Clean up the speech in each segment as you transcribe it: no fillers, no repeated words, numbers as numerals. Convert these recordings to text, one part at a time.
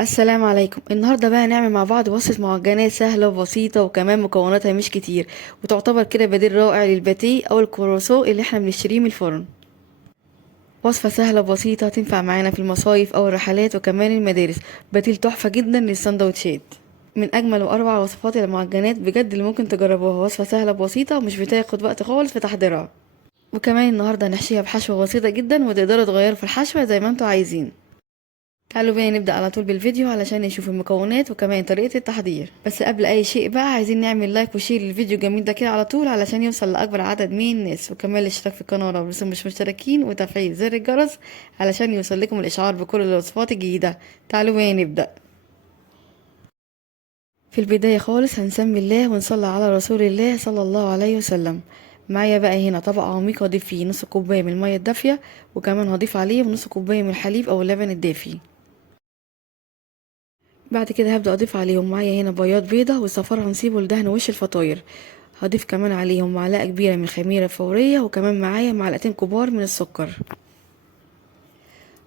السلام عليكم. النهارده بقى هنعمل مع بعض وصفة معجنات سهلة وبسيطة وكمان مكوناتها مش كتير، وتعتبر كده بديل رائع للباتيه او الكرواسون اللي احنا بنشتريه من الفرن. وصفة سهلة وبسيطة تنفع معانا في المصايف او الرحلات وكمان المدارس. بديل تحفة جدا للسندوتشات. من اجمل واروع وصفات المعجنات بجد اللي ممكن تجربوها. وصفة سهلة وبسيطة ومش بتاخد وقت خالص في تحضيرها. وكمان النهارده هنحشيها بحشوة بسيطة جدا وتقدروا تغيروا في الحشوة زي ما انتوا عايزين. تعالوا بينا نبدأ على طول بالفيديو علشان نشوف المكونات وكمان طريقة التحضير. بس قبل اي شيء بقى عايزين نعمل لايك وشير للفيديو الجميل ده كده على طول علشان يوصل لاكبر عدد من الناس، وكمان الاشتراك في القناة لو لسه مش مشتركين وتفعيل زر الجرس علشان يوصل لكم الاشعار بكل الوصفات الجديدة. تعالوا بينا نبدأ. في البداية خالص هنسمي الله ونصلي على رسول الله صلى الله عليه وسلم. معايا بقى هنا طبق عميق هضيف فيه نص كوباية من المية الدافية، وكمان هضيف عليه نص كوباية من الحليب او اللبن الدافي. بعد كده هبدأ أضيف عليهم معايا هنا بياض بيضة، والصفار هنسيبه لدهن وش الفطاير. هضيف كمان عليهم معلقة كبيرة من الخميرة الفورية، وكمان معايا معلقتين كبار من السكر.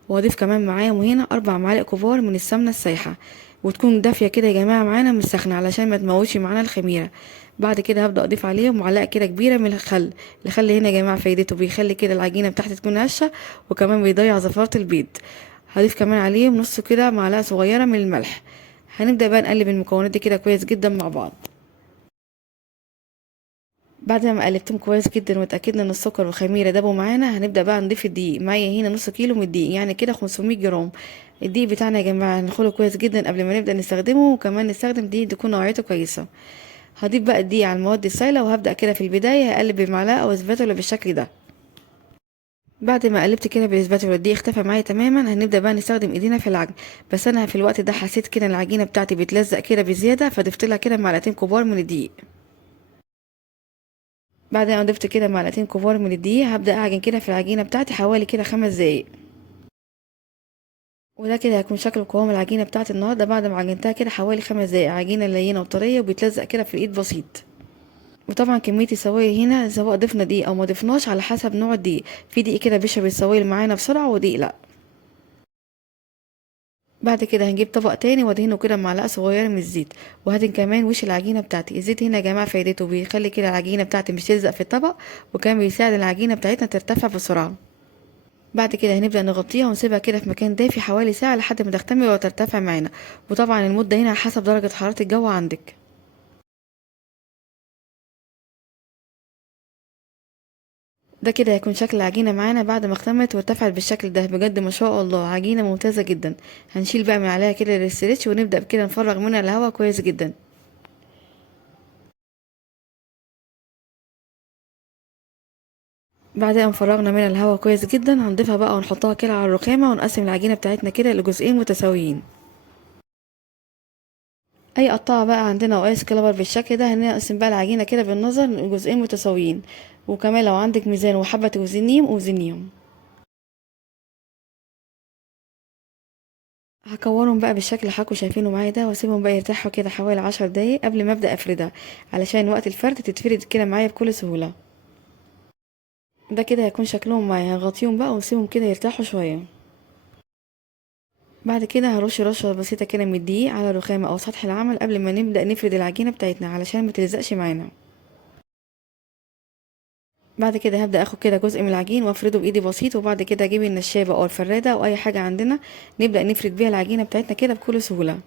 وهضيف كمان معاهم هنا 4 معالق كبار من السمنة السايحة، وتكون دافية كده يا جماعة معانا مش سخنة علشان ما تموتش معانا الخميرة. بعد كده هبدأ أضيف عليهم معلقة كده كبيرة من الخل. الخل هنا يا جماعة فايدته بيخلي كده العجينة بتاعتي تكون هشة، وكمان بيضيع زفارة البيض. هضيف كمان عليهم نص كده معلقة صغيرة من الملح. هنبدأ بقى نقلب المكونات دي كده كويس جدا مع بعض. بعد ما قلبتهم كويس جدا واتأكدنا ان السكر والخميرة دابوا معانا، هنبدأ بقى نضيف الدقيق. معايا هنا نص كيلو من الدقيق، يعني كده 500 جرام. الدقيق بتاعنا يا جماعة هنخله كويس جدا قبل ما نبدأ نستخدمه، وكمان نستخدم دقيق تكون نوعيته كويسة. هضيف بقى الدقيق على المواد السائلة، وهبدأ كده في البداية هقلب بمعلقة او سباتولا بالشكل ده. بعد ما قلبت كده بالسباتولا الدقيق اختفى معايا تماما، هنبدأ بقى نستخدم ايدينا في العجن. بس انا في الوقت ده حسيت كده ان العجينة بتاعتي بتلزق كده بزيادة، فضفت لها كده معلقتين كبار من الدقيق. بعد ما ضفت كده معلقتين كبار من الدقيق، هبدأ اعجن كده في العجينة بتاعتي حوالي كده 5 دقايق. وده كده هيكون شكل قوام العجينة بتاعتي النهاردة بعد ما عجنتها كده حوالي 5 دقايق. عجينة لينة وطرية وبيتلزق كده في الايد بسيط. وطبعا كمية السوائل هنا سواء ضفنا دقيق او ما ضفناش على حسب نوع الدقيق. في دقيق كده بيشرب السوائل معانا بسرعة، ودقيق لا. بعد كده هنجيب طبق تاني وادهنه كده معلقة صغيرة من الزيت، وهدهن كمان وش العجينة بتاعتي. الزيت هنا يا جماعة فايدته بيخلي كده العجينة بتاعتي مش تلزق في الطبق، وكمان بيساعد العجينة بتاعتنا ترتفع بسرعة. بعد كده هنبدأ نغطيها ونسيبها كده في مكان دافي حوالي ساعة لحد ما تختمر وترتفع معانا. وطبعا المدة هنا على حسب درجة حرارة الجو عندك. ده كده هيكون شكل العجينة معانا بعد ما اختمرت وارتفعت بالشكل ده. بجد ما شاء الله عجينة ممتازة جدا. هنشيل بقى من عليها كده الاسترتش ونبدأ كده نفرغ منها الهواء كويس جدا. بعد ما فرغنا منها الهواء كويس جدا، هنضيفها بقى ونحطها كده على الرخامة ونقسم العجينة بتاعتنا كده لجزئين متساويين. اي قطعه بقى عندنا او اي سكالبر بالشكل ده هنقسم بقى العجينه كده بالنظر لجزئين متساويين. وكمان لو عندك ميزان وحابه توزنيهم اوزنيهم. هكورهم بقى بالشكل اللي حضراتكم شايفينه معايا ده، واسيبهم بقى يرتاحوا كده حوالي 10 دقايق قبل ما ابدا افردها، علشان وقت الفرد تتفرد كده معايا بكل سهوله. ده كده هيكون شكلهم معايا. هغطيهم بقى واسيبهم كده يرتاحوا شويه. بعد كده هرش رشه بسيطه كده من الدقيق على الرخامه او سطح العمل قبل ما نبدا نفرد العجينه بتاعتنا علشان ما تلزقش معانا. بعد كده هبدأ اخد كده جزء من العجين وافرده بايدي بسيط، وبعد كده اجيب النشابة او الفرادة او اي حاجة عندنا نبدأ نفرد بيها العجينة بتاعتنا كده بكل سهولة.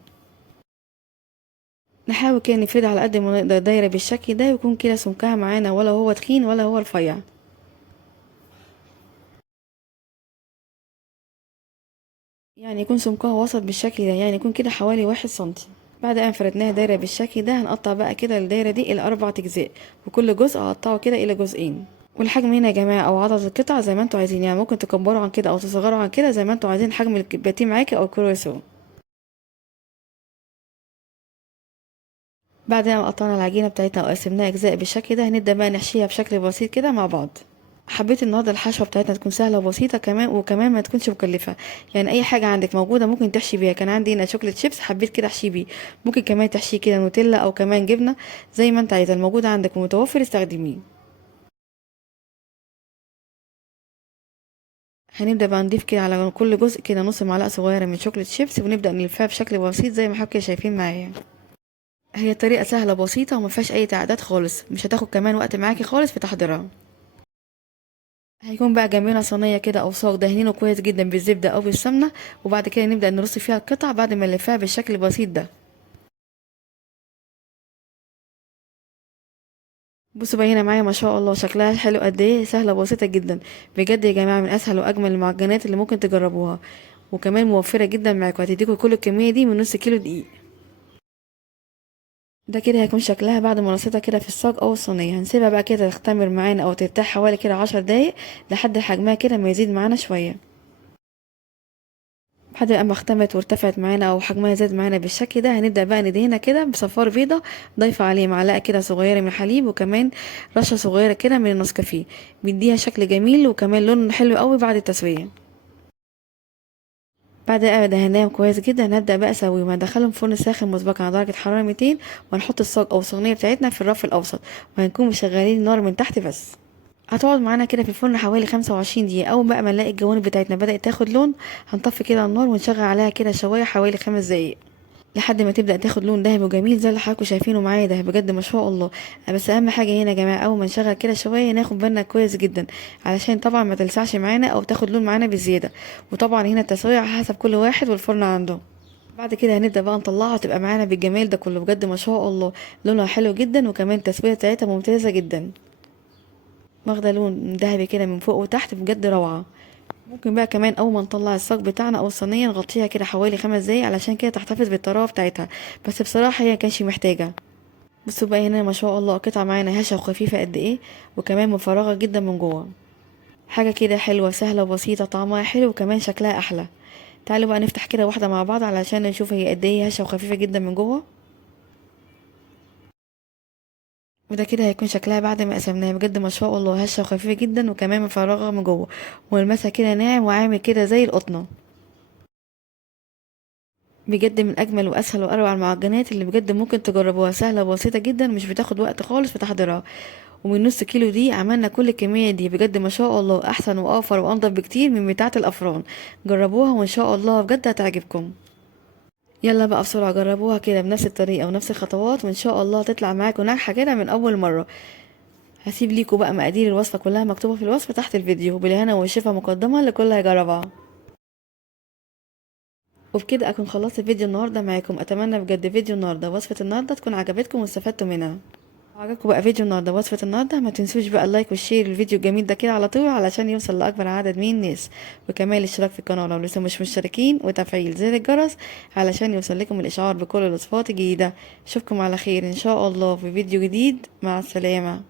نحاول كده نفردها على قد ما نقدر دايرة بالشكل ده، يكون كده سمكها معانا ولا هو تخين ولا هو رفيع. يعني يكون سمكها وسط بالشكل ده، يعني يكون كده حوالي 1 سنتي. بعد ما فردناها دايرة بالشكل ده هنقطع بقى كده الدايرة دي إلى 4 أجزاء، وكل جزء هقطعه كده إلى جزئين. والحجم هنا يا جماعة او عدد القطع زي ما انتوا عايزين، يعني ممكن تكبروا عن كده او تصغروا عن كده زي ما انتوا عايزين حجم الباتيه معاكي او الكرواسون. بعد ما قطعنا العجينة بتاعتنا وقسمناها أجزاء بالشكل ده، هنبدأ بقى نحشيها بشكل بسيط كده مع بعض. حبيت النهارده الحشوة بتاعتنا تكون سهلة وبسيطة كمان، وكمان ما تكونش مكلفة. يعني أي حاجة عندك موجودة ممكن تحشي بيها. كان عندي هنا شوكليت شيبس حبيت كده أحشي بيه. ممكن كمان تحشي كده نوتيلا أو كمان جبنة زي ما انت عايزة. الموجود عندك ومتوفر استخدميه. هنبدأ بقى نضيف كده على كل جزء كده نص معلقة صغيرة من شوكولاتة شيبس، ونبدأ نلفها بشكل بسيط زي ما حضرتك كده شايفين معايا. هي طريقة سهلة بسيطة وما فيهاش أي تعقيدات خالص، مش هتاخد كمان وقت معاكي خالص في تحضيرها. هيكون بقى جنبنا صينية كده أو صاج دهنينه كويس جدا بالزبدة أو بالسمنة، وبعد كده نبدأ نرص فيها القطع بعد ما نلفها بالشكل البسيط ده. بصوا باينة معايا ما شاء الله شكلها حلو قد ايه، سهلة بسيطة جدا. بجد يا جماعة من أسهل وأجمل المعجنات اللي ممكن تجربوها، وكمان موفرة جدا معاكم، هتديكوا كل الكمية دي من نص كيلو دقيق. ده كده هيكون شكلها بعد ما رصيتها كده في الصاج او الصينيه. هنسيبها بقى كده تختمر معانا او ترتاح حوالي كده 10 دقايق لحد حجمها كده ما يزيد معانا شويه. لحد اما اختمت وارتفعت معانا او حجمها زاد معانا بالشكل ده، هنبدا بقى ندهنها كده بصفار بيضه، ضايفه عليه معلقه كده صغيره من الحليب وكمان رشه صغيره كده من النسكافيه، بيديها شكل جميل وكمان لون حلو قوي بعد التسويه. بعد ما دهناهم كويس جدا هنبدأ بقى اسويهم. هندخلهم فرن ساخن مسبقا على درجة حرارة 200، وهنحط الصاج او الصينية بتاعتنا في الرف الاوسط، وهنكون مشغلين النار من تحت بس. هتقعد معانا كده في الفرن حوالي 25 دقيقة. اول بقى ما نلاقي الجوانب بتاعتنا بدأت تاخد لون، هنطفي كده النار ونشغل عليها كده شواية حوالي 5 دقايق لحد ما تبدأ تاخد لون ذهبي وجميل زي اللي حضراتكم شايفينه معايا ده، بجد ما شاء الله. بس اهم حاجة هنا يا جماعة اول ما نشغل كده شوية ناخد بالنا كويس جدا، علشان طبعا ما تلسعش معانا او تاخد لون معانا بزيادة. وطبعا هنا التسوية على حسب كل واحد والفرن عنده. بعد كده هنبدأ بقى نطلعها تبقى معانا بالجمال ده كله، بجد ما شاء الله. لونها حلو جدا وكمان التسوية بتاعتها ممتازة جدا، واخدة لون ذهبي كده من فوق وتحت، بجد روعة. ممكن بقى كمان اول ما نطلع الصاج بتاعنا او الصينيه نغطيها كده حوالي 5 دقايق علشان كده تحتفظ بالطراوه بتاعتها، بس بصراحه هي مكانش محتاجه. بصوا بقى هنا ما شاء الله قطعه معانا هشه وخفيفه قد ايه، وكمان مفرغه جدا من جوه. حاجه كده حلوه سهله وبسيطه، طعمها حلو وكمان شكلها احلى. تعالوا بقى نفتح كده واحده مع بعض علشان نشوف هي قد ايه هشه وخفيفه جدا من جوه. وده كده هيكون شكلها بعد ما قسمناها، بجد ما شاء الله هشه وخفيفه جدا وكمان مفرغه من جوه، والمسها كده ناعم وعامل كده زي القطنه. بجد من اجمل واسهل واروع المعجنات اللي بجد ممكن تجربوها، سهله وبسيطه جدا مش بتاخد وقت خالص في تحضيرها. ومن نص كيلو دي عملنا كل الكميه دي، بجد ما شاء الله احسن واوفر وانضف بكتير من بتاعه الافران. جربوها وان شاء الله بجد هتعجبكم. يلا بقى بسرعه جربوها كده بنفس الطريقه ونفس الخطوات، وان شاء الله تطلع معاكم ناجحه كده من اول مره. هسيب ليكم بقى مقادير الوصفه كلها مكتوبه في الوصف تحت الفيديو، بالهنا والشفا مقدمه لكل هيجربها. وبكده اكون خلصت الفيديو النهارده معاكم. اتمنى بجد فيديو النهارده وصفه النهارده تكون عجبتكم واستفدتوا منها. عجبكم بقى فيديو النهارده وصفه النهارده، ما تنسوش بقى اللايك والشير الفيديو الجميل ده كده على طول علشان يوصل لاكبر عدد من الناس، وكمان الاشتراك في القناه لو لسه مش مشتركين، وتفعيل زر الجرس علشان يوصل لكم الاشعار بكل الوصفات الجديده. اشوفكم على خير ان شاء الله في فيديو جديد، مع السلامه.